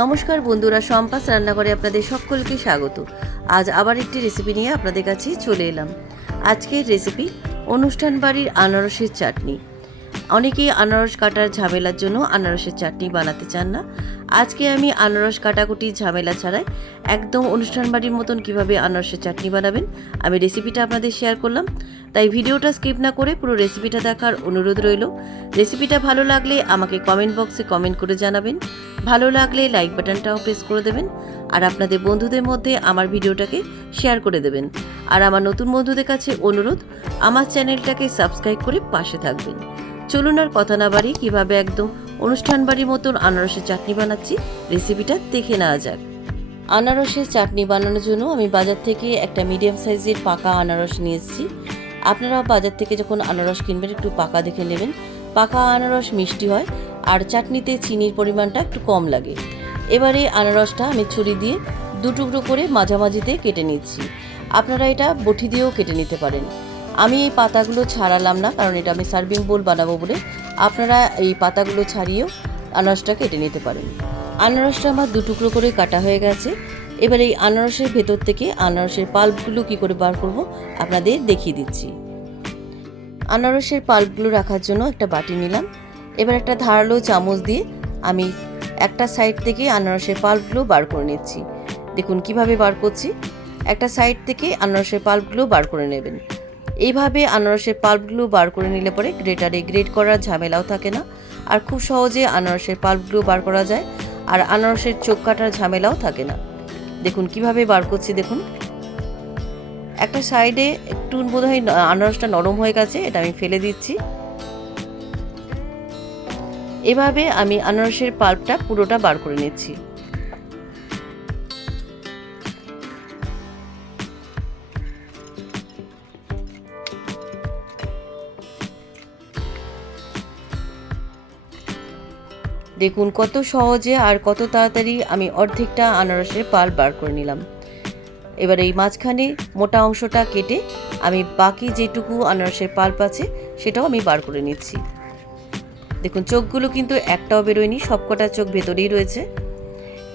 নমস্কার বন্ধুরা সম্পাস রান্নাঘরে আপনাদের সকলকে স্বাগত। আজ আবার একটি রেসিপি নিয়ে আপনাদের কাছে চলে এলাম। আজকের রেসিপি অনুষ্ঠান বাড়ির আনারসের চাটনি। অনেকেই আনারস কাটার ঝামেলার জন্য আনারসের চাটনি বানাতে চান না। আজকে আমি আনারস কাটাকুটি ঝামেলা ছাড়াই একদম অনুষ্ঠান বাড়ির মতন কীভাবে আনারসের চাটনি বানাবেন, আমি রেসিপিটা আপনাদের শেয়ার করলাম। তাই ভিডিওটা স্কিপ না করে পুরো রেসিপিটা দেখার অনুরোধ রইল। রেসিপিটা ভালো লাগলে আমাকে কমেন্ট বক্সে কমেন্ট করে জানাবেন। ভালো লাগলে লাইক বাটনটাও প্রেস করে দেবেন, আর আপনাদের বন্ধুদের মধ্যে আমার ভিডিওটাকে শেয়ার করে দেবেন। আর আমার নতুন বন্ধুদের কাছে অনুরোধ, আমার চ্যানেলটাকে সাবস্ক্রাইব করে পাশে থাকবেন। চলুন আর কথা না বাড়ি কীভাবে একদম অনুষ্ঠান বাড়ির মতন আনারসের চাটনি বানাচ্ছি রেসিপিটা দেখে নেওয়া যাক। আনারসের চাটনি বানানোর জন্য আমি বাজার থেকে একটা মিডিয়াম সাইজের পাকা আনারস নিয়ে এসেছি। আপনারা বাজার থেকে যখন আনারস কিনবেন, একটু পাকা দেখে নেবেন। পাকা আনারস মিষ্টি হয় আর চাটনিতে চিনির পরিমাণটা একটু কম লাগে। এবারে আনারসটা আমি ছুরি দিয়ে দু টুকরো করে মাঝামাঝিতে কেটে নিচ্ছি। আপনারা এটা বটি দিয়েও কেটে নিতে পারেন। আমি এই পাতাগুলো ছাড়ালাম না, কারণ এটা আমি সার্ভিং বোল বানাবো বলে। আপনারা এই পাতাগুলো ছাড়িয়েও আনারসটা কেটে নিতে পারেন। আনারসটা আমার দু টুকরো করে কাটা হয়ে গেছে। এবার এই আনারসের ভেতর থেকে আনারসের পাল্পগুলো কি করে বার করব আপনাদের দেখিয়ে দিচ্ছি। আনারসের পাল্পগুলো রাখার জন্য একটা বাটি নিলাম। এবার একটা ধারালো চামচ দিয়ে আমি একটা সাইড থেকে আনারসের পাল্পগুলো বার করে নিচ্ছি। দেখুন কীভাবে বার করছি। একটা সাইড থেকে আনারসের পাল্পগুলো বার করে নেবেন। এইভাবে আনারসের পাল্পগুলো বার করে নিলে পরে গ্রেটারে গ্রেট করার ঝামেলাও থাকে না। আর খুব সহজে আনারসের পাল্পগুলো বার করা যায়। আর আনারসের চোখ কাটার ঝামেলাও থাকে না। দেখুন কীভাবে বার করছি, দেখুন। একটা সাইডে একটু বোধহয় আনারসটা নরম হয়ে গেছে, এটা আমি ফেলে দিচ্ছি। এভাবে আমি আনারসের পাল্পটা পুরোটা বার করে নিচ্ছি। দেখুন কত সহজে আর কত তাড়াতাড়ি আমি অর্ধেকটা আনারসের পাল বার করে নিলাম। এবার এই মাঝখানে মোটা অংশটা কেটে আমি বাকি যেটুকু আনারসের পাল্প আছে সেটাও আমি বার করে নিচ্ছি। দেখুন, চোখগুলো কিন্তু একটাও বেরোয়নি, সবকটা চোখ ভেতরেই রয়েছে।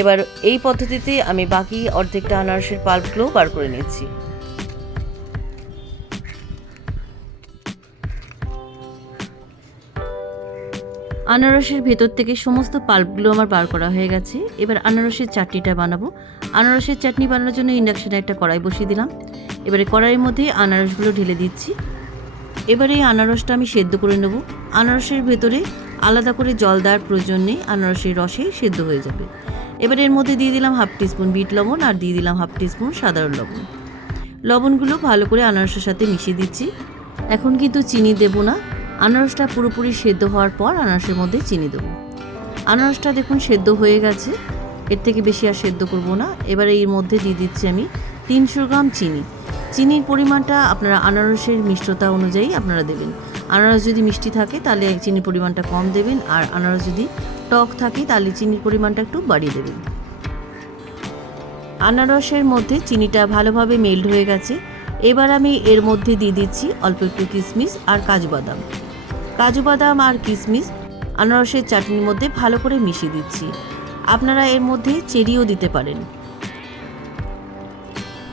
এবার এই পদ্ধতিতে আমি বাকি অর্ধেকটা আনারসের পাল্পগুলোও বার করে নিচ্ছি। আনারসের ভেতর থেকে সমস্ত পাল্পগুলো আমার বার করা হয়ে গেছে। এবার আনারসের চাটনিটা বানাবো। আনারসের চাটনি বানানোর জন্য ইন্ডাকশানে একটা কড়াই বসিয়ে দিলাম। এবারে কড়াইয়ের মধ্যে আনারসগুলো ঢেলে দিচ্ছি। এবারে এই আনারসটা আমি সেদ্ধ করে নেব। আনারসের ভেতরে আলাদা করে জল দেওয়ার প্রয়োজন নেই, আনারসের রসেই সেদ্ধ হয়ে যাবে। এবার এর মধ্যে দিয়ে দিলাম হাফ টিস্পুন বিট লবণ আর দিয়ে দিলাম হাফ টিস্পুন সাধারণ লবণ। লবণগুলো ভালো করে আনারসের সাথে মিশিয়ে দিচ্ছি। এখন কিন্তু চিনি দেবো না। আনারসটা পুরোপুরি সেদ্ধ হওয়ার পর আনারসের মধ্যে চিনি দেবো। আনারসটা দেখুন সেদ্ধ হয়ে গেছে। এর থেকে বেশি আর সেদ্ধ করব না। এবারে এর মধ্যে দিয়ে দিচ্ছি আমি তিনশো গ্রাম চিনি। চিনির পরিমাণটা আপনারা আনারসের মিষ্টতা অনুযায়ী আপনারা দেবেন। আনারস যদি মিষ্টি থাকে, তাহলে চিনির পরিমাণটা কম দেবেন, আর আনারস যদি টক থাকে, তাহলে চিনির পরিমাণটা একটু বাড়িয়ে দেবেন। আনারসের মধ্যে চিনিটা ভালোভাবে মেল্ট হয়ে গেছে। এবার আমি এর মধ্যে দিয়ে দিচ্ছি অল্প একটু কিশমিশ আর কাজু বাদাম। কাজু বাদাম আর কিশমিশ আনারসের চাটনির মধ্যে ভালো করে মিশিয়ে দিচ্ছি। আপনারা এর মধ্যে চেরিও দিতে পারেন।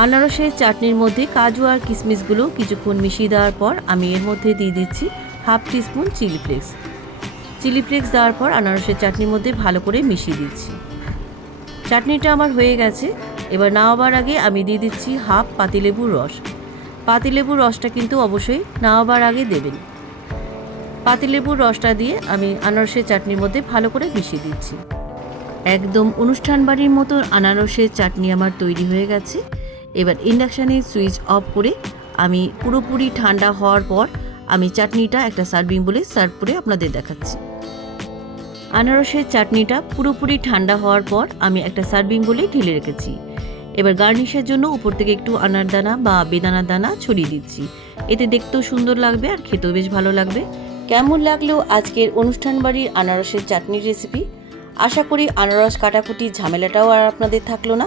আনারসের চাটনির মধ্যে কাজু আর কিশমিশগুলো কিছুক্ষণ মিশিয়ে দেওয়ার পর আমি এর মধ্যে দিয়ে দিচ্ছি half teaspoon chilli flakes. Chilli flakes দেওয়ার পর আনারসের চাটনির মধ্যে ভালো করে মিশিয়ে দিচ্ছি। চাটনিটা আমার হয়ে গেছে। এবার নাওয়াবার আগে আমি দিয়ে দিচ্ছি হাফ পাতিলেবুর রস। পাতিলেবুর রসটা কিন্তু অবশ্যই নাওয়াবার আগে দেবেন। পাতিলেবুর রসটা দিয়ে আমি আনারসের চাটনির মধ্যে ভালো করে মিশিয়ে দিচ্ছি। একদম অনুষ্ঠান বাড়ির মতো আনারসের চাটনি আমার তৈরি হয়ে গেছে। এবার ইন্ডাকশানের সুইচ অফ করে আমি পুরোপুরি ঠান্ডা হওয়ার পর আমি চাটনিটা একটা সার্ভিং বলে সার্ভ করে আপনাদের দেখাচ্ছি। আনারসের চাটনিটা পুরোপুরি ঠান্ডা হওয়ার পর আমি একটা সার্ভিং বলে ঢেলে রেখেছি। এবার গার্নিশের জন্য উপর থেকে একটু আনার দানা বা বেদানা দানা ছড়িয়ে দিচ্ছি। এতে দেখতেও সুন্দর লাগবে আর খেতেও বেশ ভালো লাগবে। কেমন লাগল আজকের অনুষ্ঠান বাড়ির আনারসের চাটনির রেসিপি আশা করি আনারস কাটাকুটি ঝামেলাটাও আর আপনাদের থাকল না।